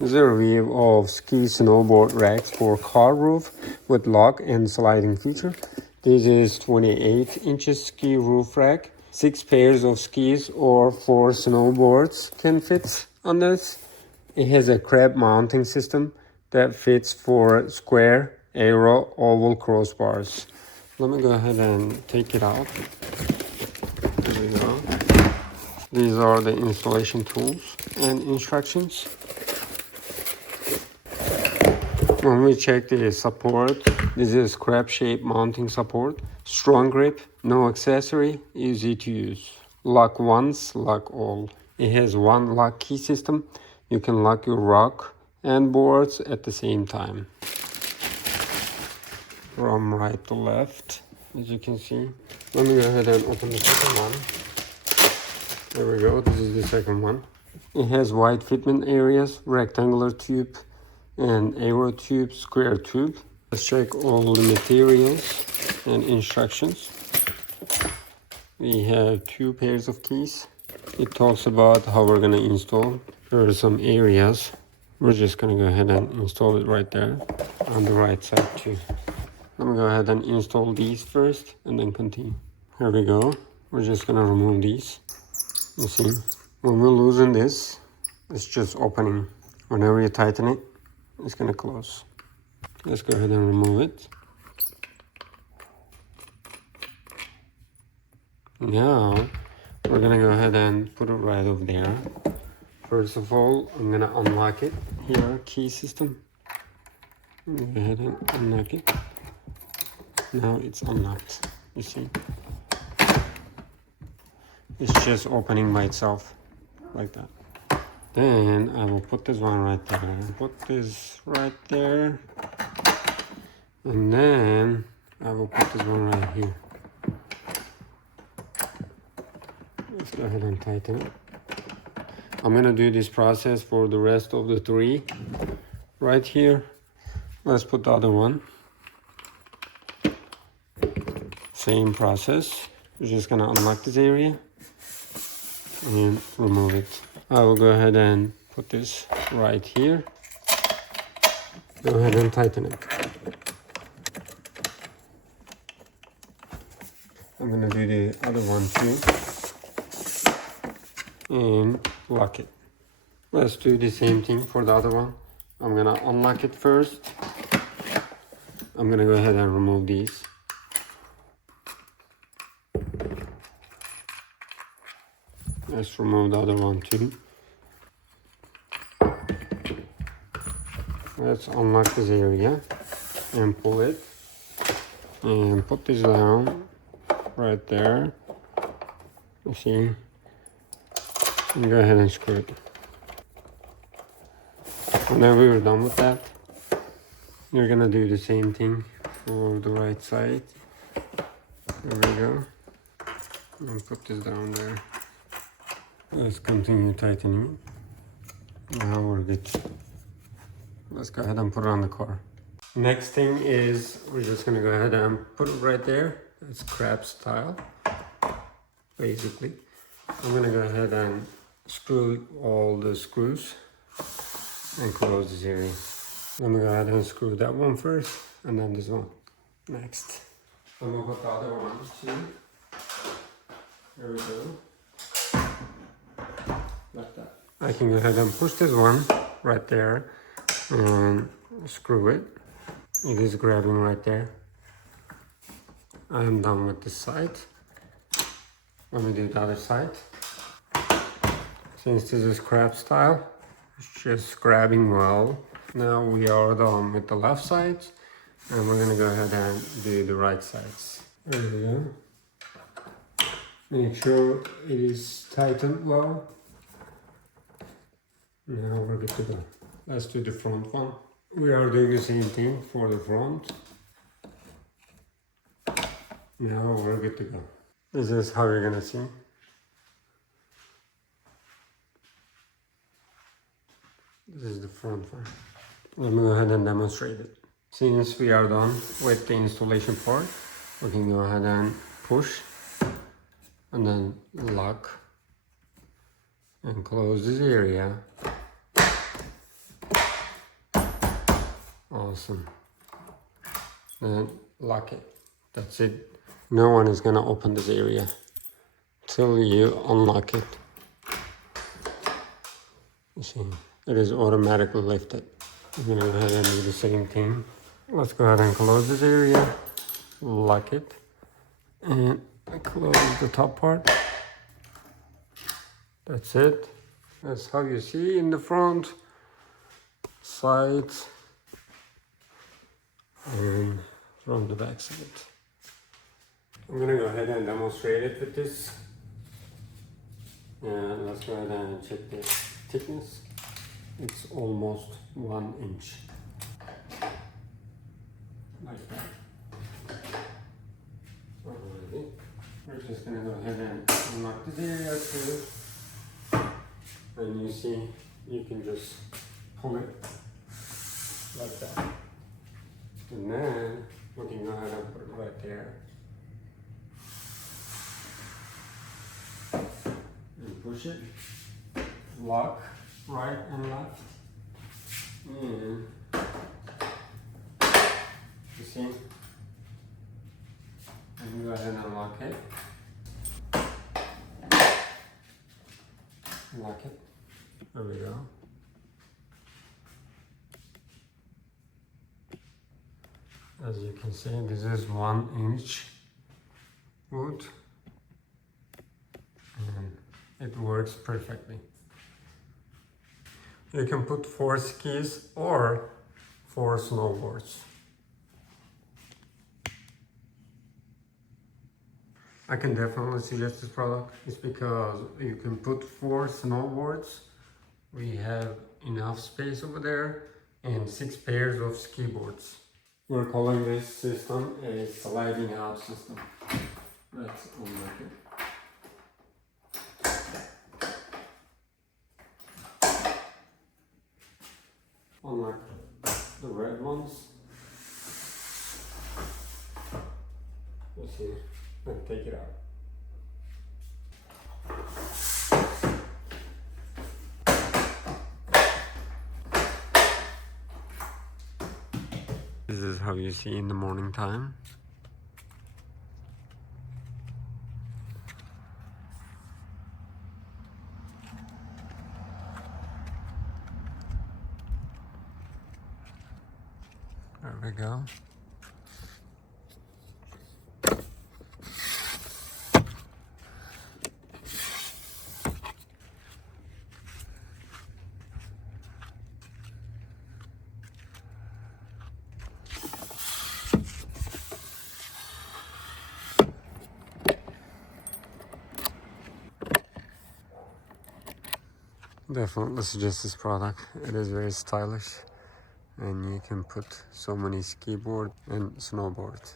This is a review of ski snowboard racks for car roof with lock and sliding feature. This is 28 inches ski roof rack. 6 pairs of skis or 4 snowboards can fit on this. It has a crab mounting system that fits for square, aero, oval crossbars. Let me go ahead and take it out. There we go. These are the installation tools and instructions. When we check the support, this is crab shape mounting support. Strong grip, no accessory, easy to use. Lock once, lock all. It has one lock key system. You can lock your rock and boards at the same time. From right to left, as you can see. Let me go ahead and open the second one. There we go, this is the second one. It has wide fitment areas, rectangular tube, and aero tube, square tube. Let's check all the materials and instructions. We have 2 pairs of keys. It talks about how we're gonna install. There are some areas. We're just gonna go ahead and install it right there on the right side too. Let me go ahead and install these first and then continue. Here we go. We're just gonna remove these. You see, when we loosen this, it's just opening. Whenever you tighten it, it's gonna close. Let's go ahead and remove it. Now we're gonna go ahead and put it right over there. First of all, I'm gonna unlock it. Here, key system. Go ahead and unlock it. Now it's unlocked. You see, it's just opening by itself like that. Then I will put this one right there. Put this right there. And then I will put this one right here. Let's go ahead and tighten it. I'm gonna do this process for the rest of the 3 right here. Let's put the other one. Same process. We're just gonna unlock this area and remove it. I will go ahead and put this right here. Go ahead and tighten it. I'm gonna do the other one too. And lock it. Let's do the same thing for the other one. I'm gonna unlock it first. I'm gonna go ahead and remove these. Let's remove the other one too. Let's unlock this area and pull it and put this down right there. You see, and go ahead and screw it. Whenever you're done with that, you're gonna do the same thing for the right side. There we go. And put this down there. Let's continue tightening. Now we're good. Let's go ahead and put it on the car. Next thing is we're just gonna go ahead and put it right there. It's crab style, basically. I'm gonna go ahead and screw all the screws and close this area. Let me go ahead and screw that one first and then this one next. I'm gonna put the other one too. There we go. Like that. I can go ahead and push this one right there and screw it. It is grabbing right there. I am done with this side. Let me do the other side. Since this is crab style, it's just grabbing well. Now we are done with the left side and we're gonna go ahead and do the right sides. There we go. Make sure it is tightened well. Now we're good to go. Let's do the front one. We are doing the same thing for the front. Now we're good to go. This is how you're gonna see. This is the front one. Let me go ahead and demonstrate it. Since we are done with the installation part, we can go ahead and push and then lock and close this area. Awesome. And lock it. That's it. No one is gonna open this area till you unlock it. You see, it is automatically lifted. I'm gonna go ahead and do the same thing. Let's go ahead and close this area, lock it, and close the top part. That's it. That's how you see in the front, side, and from the back side. I'm gonna go ahead and demonstrate it with this. And let's go ahead and check the thickness. It's almost 1 inch. Like that. Alrighty. We're just gonna go ahead and unlock this area too. And you see, you can just pull it like that. And then we can go ahead and put it right there. And push it. Lock right and left. And you see? And go ahead and lock it. Lock it. There we go. As you can see, this is 1 inch wood. And it works perfectly. You can put 4 skis or 4 snowboards. I can definitely suggest this product. It's because you can put 4 snowboards. We have enough space over there, and 6 pairs of ski boards. We're calling this system a sliding out system. Let's unlock it. Unlock the red ones. Let's see, and take it out. This is how you see in the morning time. There we go. Definitely suggest this product. It is very stylish, and you can put so many ski board and snowboard.